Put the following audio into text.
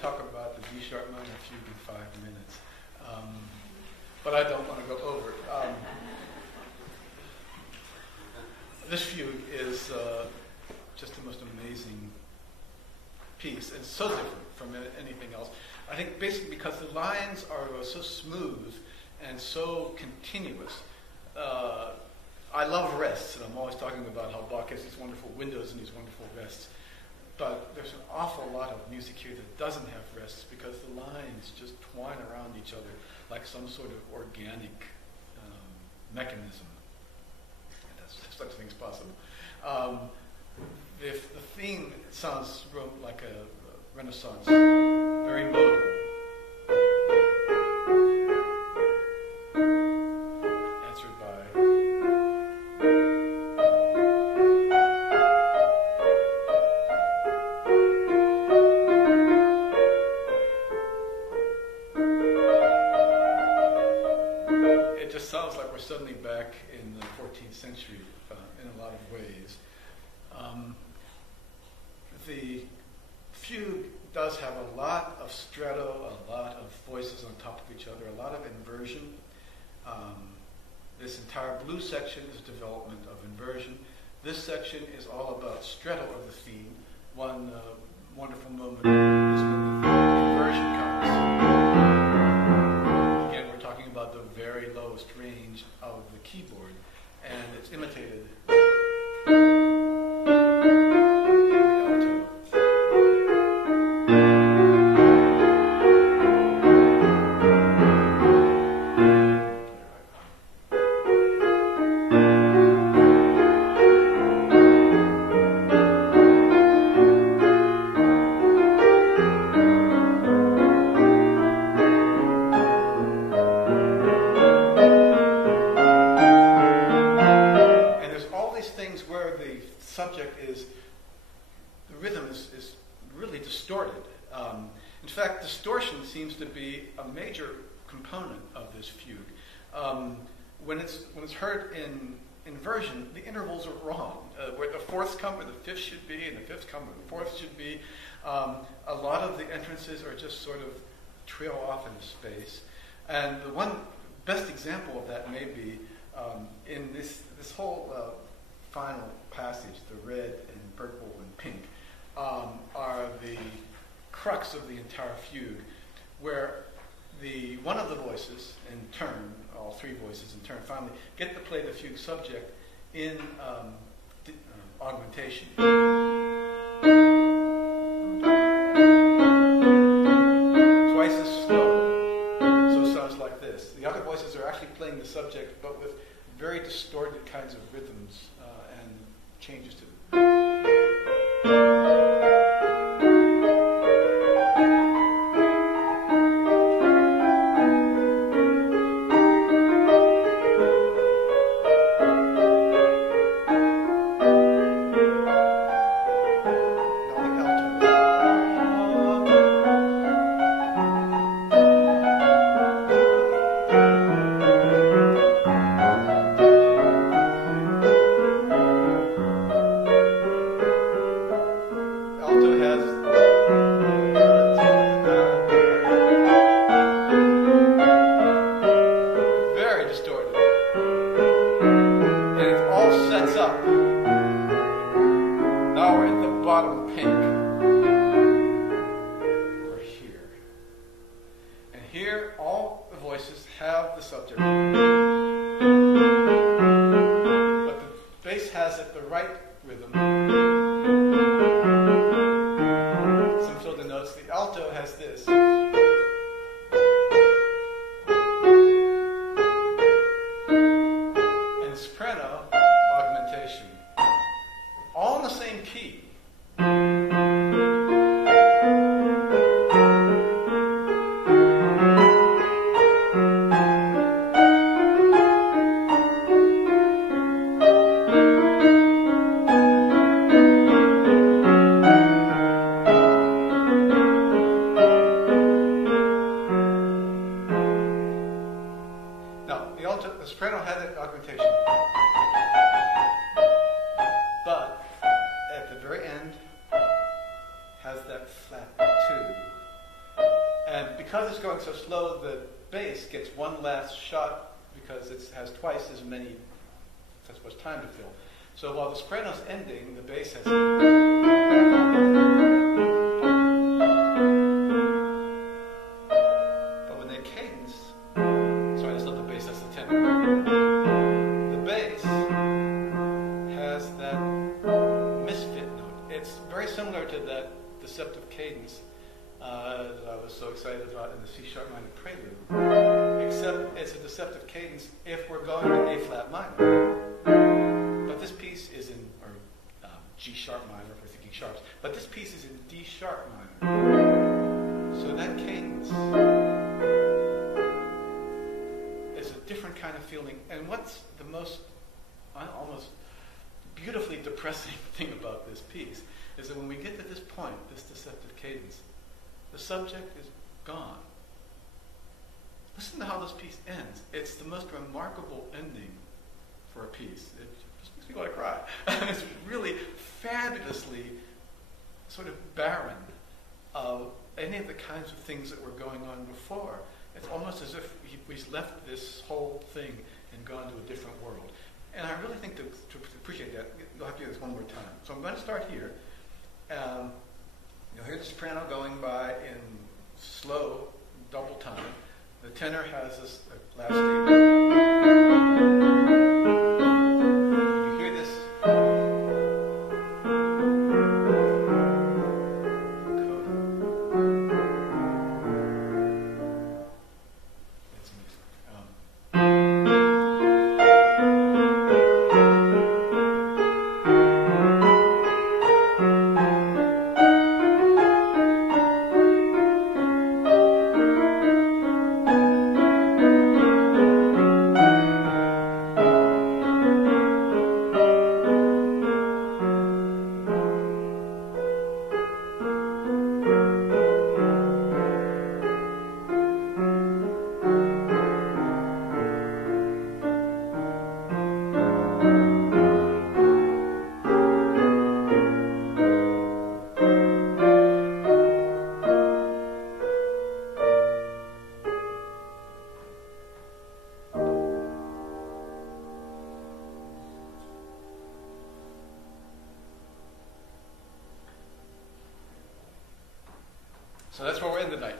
talk about the D sharp minor fugue in 5 minutes, but I don't want to go over it. This fugue is just the most amazing piece. It's so different from anything else. I think basically because the lines are so smooth and so continuous. I love rests, and I'm always talking about how Bach has these wonderful windows and these wonderful rests. But there's an awful lot of music here that doesn't have rests because the lines just twine around each other like some sort of organic mechanism. That's such a thing as possible. If the theme sounds like a Renaissance, very modal. Answered by it just sounds like we're suddenly back in the 14th century in a lot of ways. The fugue does have a lot of stretto, a lot of voices on top of each other, a lot of inversion. This entire blue section is development of inversion. This section is all about stretto of the theme. One wonderful moment is when the inversion comes. Again, we're talking about the very lowest range of the keyboard, and it's imitated. Seems to be a major component of this fugue. When it's heard in inversion, the intervals are wrong. Where the fourths come where the fifth should be, and the fifths come where the fourths should be. A lot of the entrances are just sort of trail off into space. And the one best example of that may be in this whole final passage, the red and purple and pink, are the crux of the entire fugue, where one of the voices in turn, all three voices in turn, finally get to play the fugue subject in augmentation. Twice as slow, so it sounds like this. The other voices are actually playing the subject, but with very distorted kinds of rhythms and changes to because it's going so slow, the bass gets one last shot because it has twice as much time to fill. So while the soprano's ending, the bass has... But when they cadence... Sorry, that's not the bass, that's the tenor. The bass has that misfit note. It's very similar to that deceptive cadence that I was so excited about in the C sharp minor prelude, except it's a deceptive cadence if we're going to A flat minor. But this piece is in, or G sharp minor if we're thinking sharps, but this piece is in D sharp minor. So that cadence is a different kind of feeling. And what's the most, almost beautifully depressing thing about this piece is that when we get to this point, this deceptive cadence, the subject is gone. Listen to how this piece ends. It's the most remarkable ending for a piece. It just makes me want to cry. It's really fabulously sort of barren of any of the kinds of things that were going on before. It's almost as if we've left this whole thing and gone to a different world. And I really think to appreciate that, you'll have to do this one more time. So I'm going to start here. You'll hear the soprano going by in slow double time. The tenor has this last statement. You hear this coda. It's music. So that's where we're in tonight.